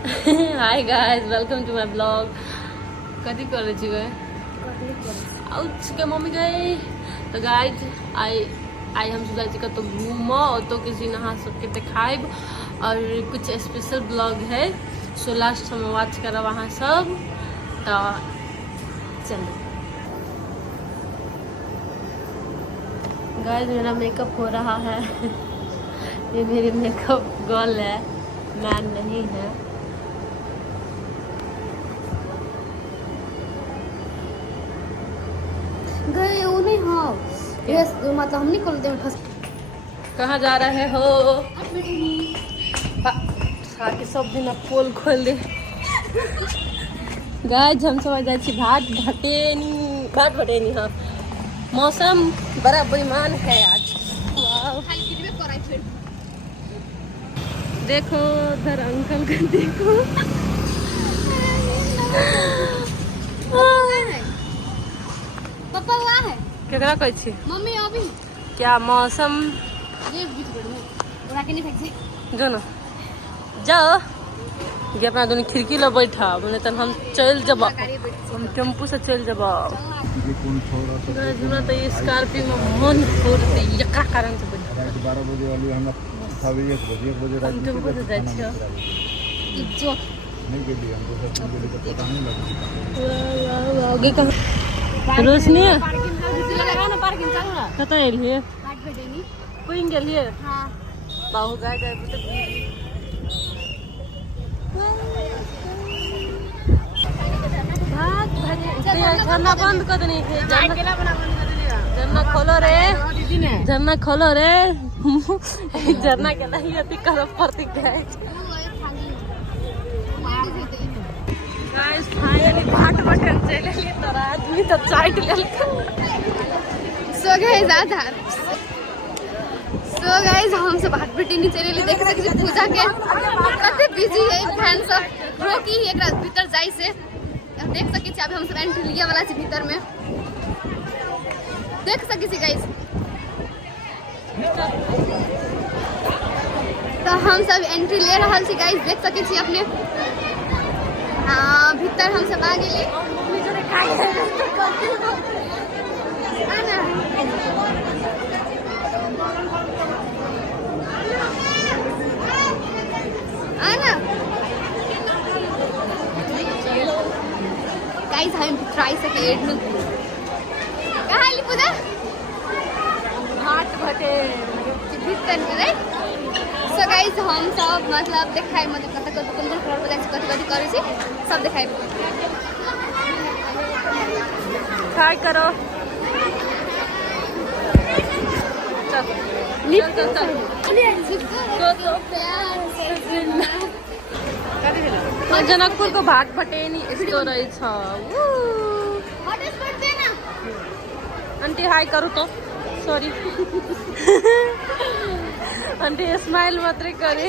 Hi guys, welcome to my blog. कथी करे छियै? आउच के मम्मी गए तो गाइस आई हम सोचा छी कतौ घूम तो किसी नहा सबके देखाइब और कुछ स्पेशल ब्लॉग है, सो लास्ट हम वॉच करब वहाँ सब। तो चलो गाइस, मेरा मेकअप हो रहा है। ये मेरी मेकअप गर्ल है, मैन नहीं है। गए वो नहीं हाँ ये मतलब हम नहीं खोलते फंस। कहाँ जा रहे हो? के सब दिन पोल खोल दे। गाइस, हम सब जाए छी भाट भटेनी। हाँ, मौसम बड़ा बेईमान है आज। वाह, देखो उधर अंकल को देखो। पापा वहाँ है, केकरा कहै छी? मम्मी अभी क्या मौसम। ये बीच में उड़ा के नहीं फेंक दे। जो ना जाओ, ये अपना दोनों खिड़की ला बैठा बोले तन हम चल जब, हम टेम्पू से चल जब। तो ये स्कॉर्पियो में मन फूर्ती यका कारण से बैठा 12 बजे वाली हम अभी 1 बजे हम टेम्पू से जाए छियो। इज्जत नहीं के लिए हमको सब के लिए पता नहीं लगा। वाह आगे कहां रोशनी है? लगा ना पार्किंग चालू ना कत एलिए? हाट भेटेनी। कोई गेलिए? हां बाहु गाय जाए तो भाग भरे झरना बंद कर देनी है। झरना खोलो रे, झरना खोलो रे। झरना के नहीं अति करब पड़ती है। गाइस फाइनली भाट बटन चले लिए तो आदमी तो चाट लेल। सो गाइस हम सब हाट भेटेनी चले ले देख सके पूजा के कते बिजी है फैन सब रोकी एकरा भीतर जाई से देख सके छी। अभी हम सब एंट्री लिया वाला छी भीतर में, देख सके छी गाइस। तो हम सब एंट्री ले रहल छी गाइस, देख सके छी अपने। हाँ भीतर हम सब आ गेली। आना गाइस, हम ट्राई सके एड में कहाँ ली पूजा भाट भटे भीतर में राइट। सो गाइस हम सब मतलब देखाई मतलब कत कत कोन कोन फ्लोर पे जाय कत कत करे छी सब देखाई। ट्राई करो। चल तो प्यार से जनकपुर को भाट भटेनी यस्तो रहेछ। हॉटस्पॉट दे ना आंटी हाई करू तो सॉरी। आंटी स्माइल मात्रै करे।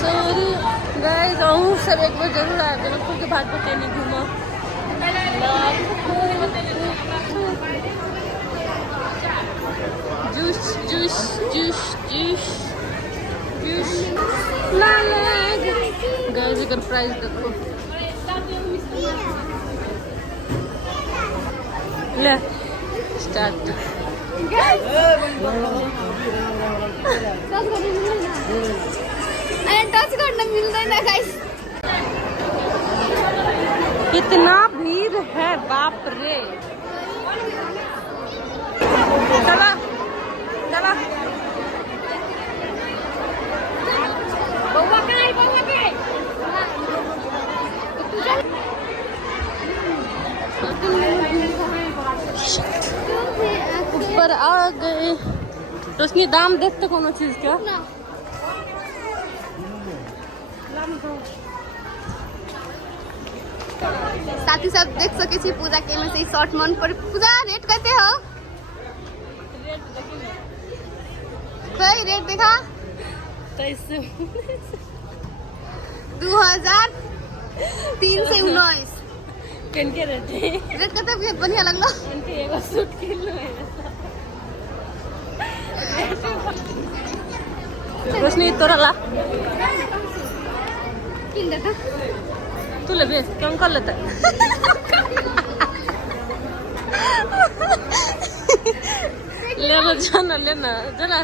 सॉरी गाइस, अहूँ सब एक बार जरूर आए जनकपुर के भाट भटेनी घूमो। Juice juice juice juice juice ला गाइस, एकर प्राइस देखो। ले स्टार्ट। टच करना मिल रहा है ना गाइस। कितना भीड़ है, बाप रे। चला चला ऊपर आ गए। तो उसकी दाम देखते कोनो चीज क्या? साथी सब देख सके छी पूजा के में से शॉर्ट मन पर पूजा रेट कहते हो कोई रेट देखा 2319 पेन के रहते रेट कहते बढ़िया लगलो। एगो सूट किन लो। रोशनी तोरा ला किन दे तो तू ले बेस क्यों कर लेता लेना जाना लेना जाना